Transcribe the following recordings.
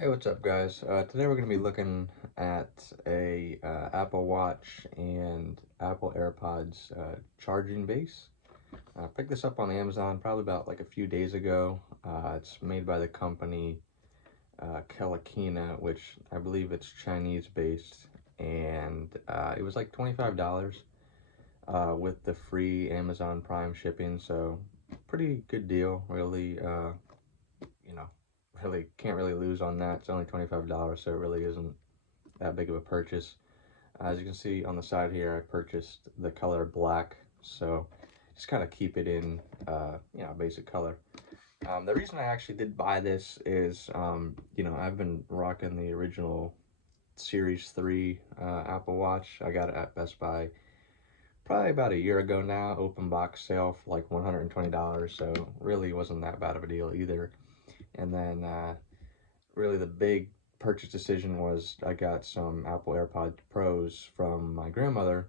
Hey, what's up, guys? Today we're going to be looking at a Apple Watch and Apple AirPods charging base. I picked this up on Amazon probably about like a few days ago. It's made by the company KELEKINA, which I believe it's Chinese based, and it was like $25 with the free Amazon Prime shipping, so pretty good deal, really. You know, really can't really lose on that. It's only $25, so it really isn't that big of a purchase. As you can see on the side here, I purchased the color black, so just kind of keep it in, basic color. The reason I actually did buy this is, I've been rocking the original Series 3 Apple Watch. I got it at Best Buy probably about a year ago now, open box sale for like $120, so really wasn't that bad of a deal either. And then really the big purchase decision was I got some Apple AirPod Pros from my grandmother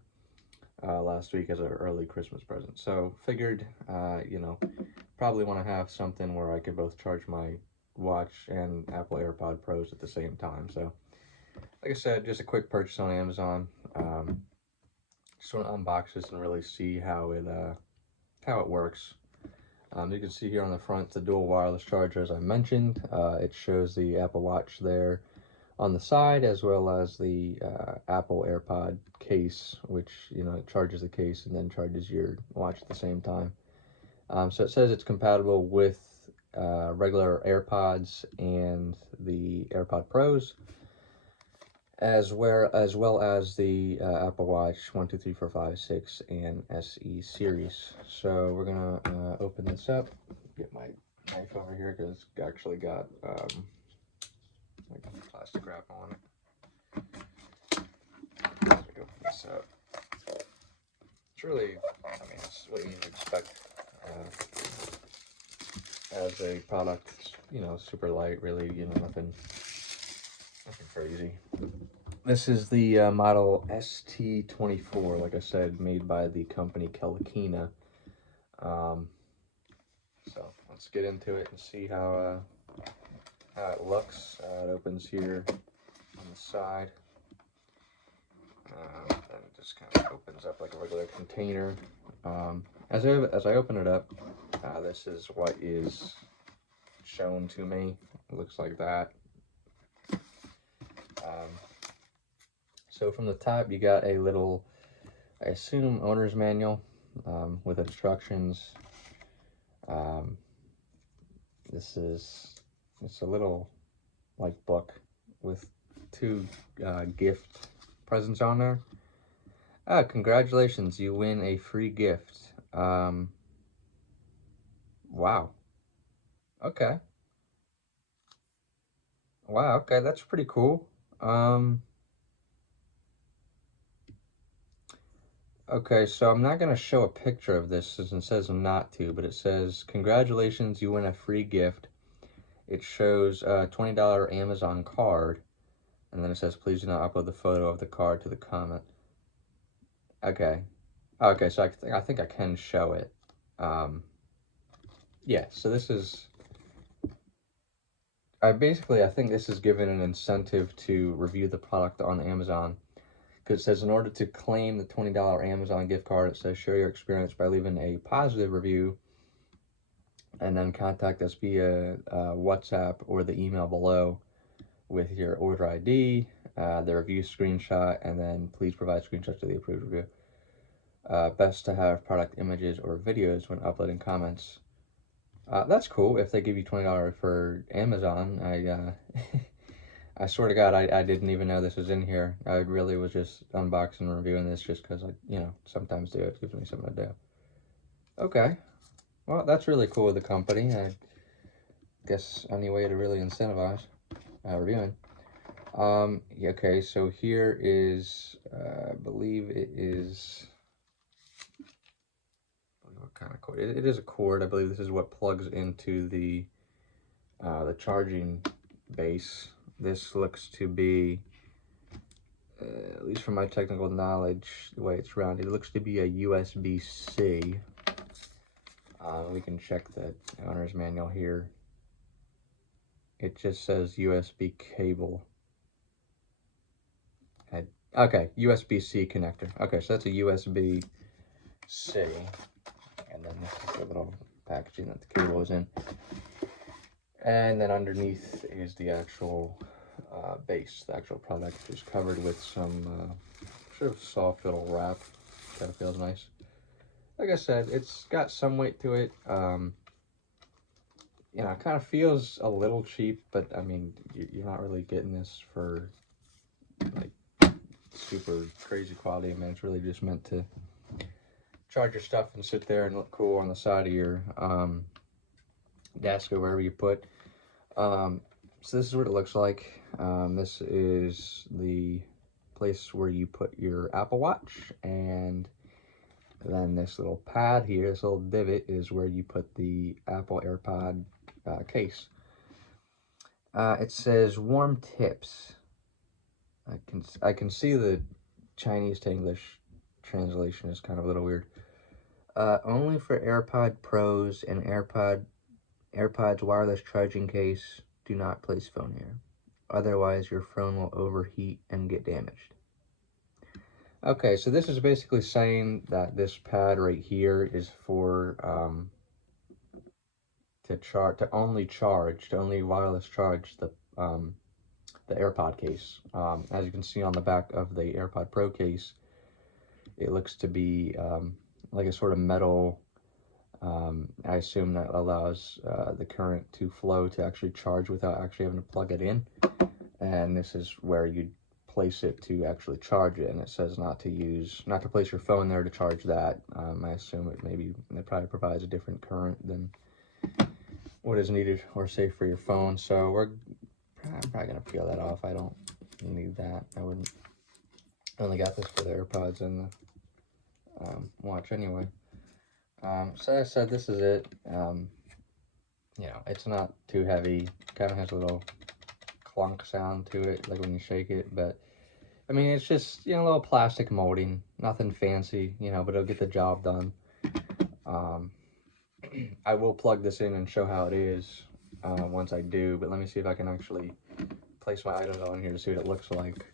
last week as an early Christmas present. So figured, probably want to have something where I could both charge my watch and Apple AirPod Pros at the same time. So like I said, just a quick purchase on Amazon. Just want to unbox this and really see how it works. You can see here on the front the dual wireless charger, as I mentioned. It shows the Apple Watch there on the side, as well as the Apple AirPod case, which, it charges the case and then charges your watch at the same time. So it says it's compatible with regular AirPods and the AirPod Pros, as well as the Apple Watch 1, 2, 3, 4, 5, 6, and SE series. So we're gonna open this up. Get my knife over here because it's actually got like plastic wrap on it. Let's open this up. It's really, it's what you expect as a product. It's, super light, really. Nothing crazy. This is the model ST24, like I said, made by the company KELEKINA. So let's get into it and see how it looks. It opens here on the side. And it just kind of opens up like a regular container. As I open it up, this is what is shown to me. It looks like that. So from the top, you got a little, I assume, owner's manual with instructions. It's a little like book with two gift presents on there. Congratulations, you win a free gift. Wow. Okay. Wow, okay, that's pretty cool. Okay, so I'm not going to show a picture of this since it says not to, but it says, congratulations, you win a free gift. It shows a $20 Amazon card, and then it says, please do not upload the photo of the card to the comment. Okay. Okay, so I think I can show it. Yeah, so this is... I think this is given an incentive to review the product on Amazon. Because it says, in order to claim the $20 Amazon gift card, it says, share your experience by leaving a positive review, and then contact us via WhatsApp or the email below with your order ID, the review screenshot, and then please provide screenshots of the approved review. Best to have product images or videos when uploading comments. That's cool. If they give you $20 for Amazon, I swear to God, I didn't even know this was in here. I really was just unboxing and reviewing this just because I, sometimes do. It gives me something to do. Okay. Well, that's really cool of the company. I guess any way to really incentivize reviewing. Okay, so here is, I believe it is, what kind of cord? It is a cord. I believe this is what plugs into the charging base. This looks to be, at least from my technical knowledge, the way it's rounded, it looks to be a USB-C. We can check the owner's manual here it just says USB cable. Okay, USB-C connector. Okay, so that's a USB-C. And then this is the little packaging that the cable is in. And then underneath is the actual base, the actual product, is covered with some sort of soft little wrap. Kind of feels nice. Like I said, it's got some weight to it. You know, it kind of feels a little cheap, but I mean, you're not really getting this for like super crazy quality. I mean, it's really just meant to charge your stuff and sit there and look cool on the side of your desk or wherever you put. So this is what it looks like. This is the place where you put your Apple Watch, and then this little pad here, this little divot, is where you put the Apple AirPod case. It says warm tips. I can see the Chinese to English translation is kind of a little weird. Only for AirPod Pros and AirPods wireless charging case. Do not place phone here. Otherwise, your phone will overheat and get damaged. Okay, so this is basically saying that this pad right here is for to only wireless charge the AirPod case. As you can see on the back of the AirPod Pro case, it looks to be like a sort of metal. I assume that allows the current to flow to actually charge without actually having to plug it in. And this is where you place it to actually charge it. And it says not to place your phone there to charge that. I assume it probably provides a different current than what is needed or safe for your phone. So I'm probably gonna peel that off. I don't need that. I only got this for the AirPods and the watch anyway. So as I said, this is it. You know, it's not too heavy. Kind of has a little clunk sound to it, like when you shake it. But I mean, it's just, you know, a little plastic molding, nothing fancy, you know, but it'll get the job done. I will plug this in and show how it is once I do. But let me see if I can actually place my items on here to see what it looks like.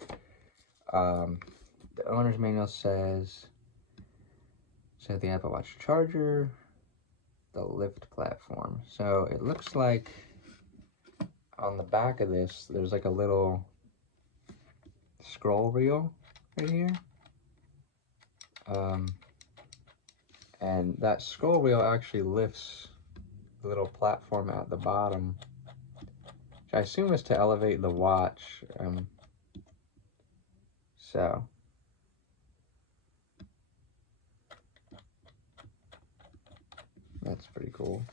The owner's manual says the Apple Watch charger, the lift platform. So it looks like on the back of this, there's like a little scroll wheel right here. And that scroll wheel actually lifts the little platform at the bottom, which I assume is to elevate the watch. So that's pretty cool.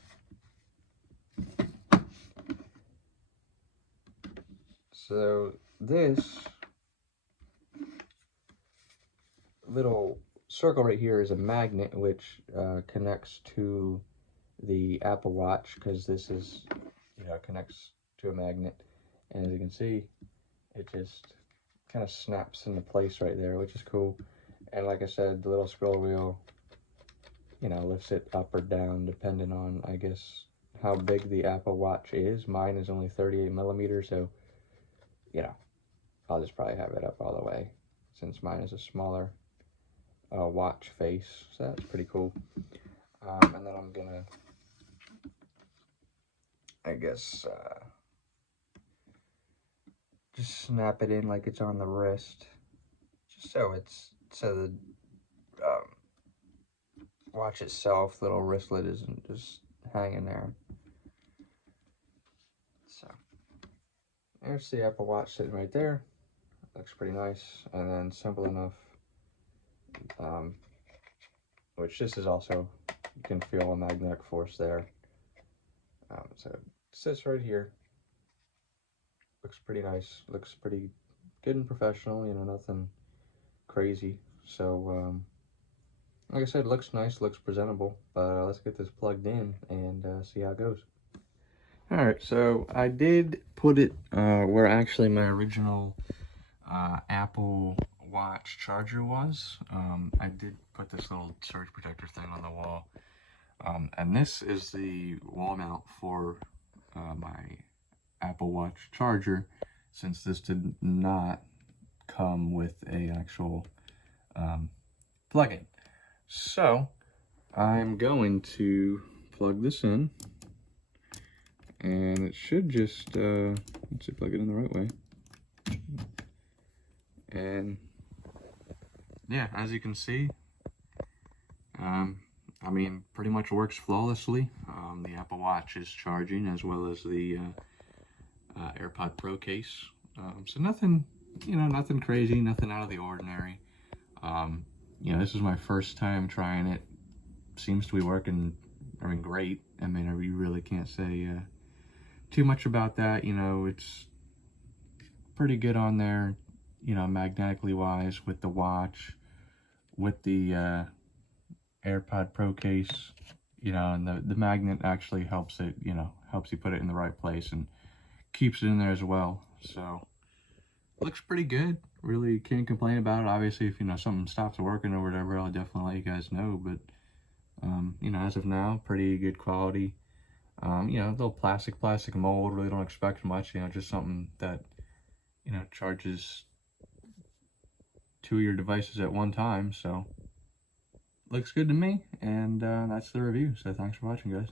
So this little circle right here is a magnet which connects to the Apple Watch, because this is, you know, connects to a magnet. And as you can see, it just kind of snaps into place right there, which is cool. And like I said, the little scroll wheel, you know, lifts it up or down depending on, I guess, how big the Apple Watch is. Mine is only 38 millimeters, so, you know, I'll just probably have it up all the way since mine is a smaller watch face. So that's pretty cool. And then I'm gonna, I guess, just snap it in like it's on the wrist, just so the watch itself, little wristlet, isn't just hanging there. So there's the Apple Watch sitting right there. Looks pretty nice, and then simple enough. Which this is also, you can feel a magnetic force there. So it sits right here. Looks pretty nice. Looks pretty good and professional. You know, nothing crazy. So like I said, looks nice, looks presentable. But let's get this plugged in and see how it goes. Alright, so I did put it where actually my original Apple Watch charger was. I did put this little surge protector thing on the wall. And this is the wall mount for my Apple Watch charger, since this did not come with a actual plug-in. So I'm going to plug this in, and it should just let's see, plug it in the right way. And yeah, as you can see, I mean, pretty much works flawlessly. The Apple Watch is charging, as well as the AirPod Pro case. So nothing, nothing crazy, nothing out of the ordinary. This is my first time trying it. Seems to be working, I mean, great. I mean, I really can't say too much about that. It's pretty good on there, magnetically wise, with the watch, with the AirPod Pro case, and the magnet actually helps it, helps you put it in the right place and keeps it in there as well. So looks pretty good. Really can't complain about it. Obviously, if something stops working or whatever, I'll definitely let you guys know. But as of now, pretty good quality. Little plastic mold. Really don't expect much. Just something that charges 2 of your devices at one time. So looks good to me, and that's the review. So thanks for watching, guys.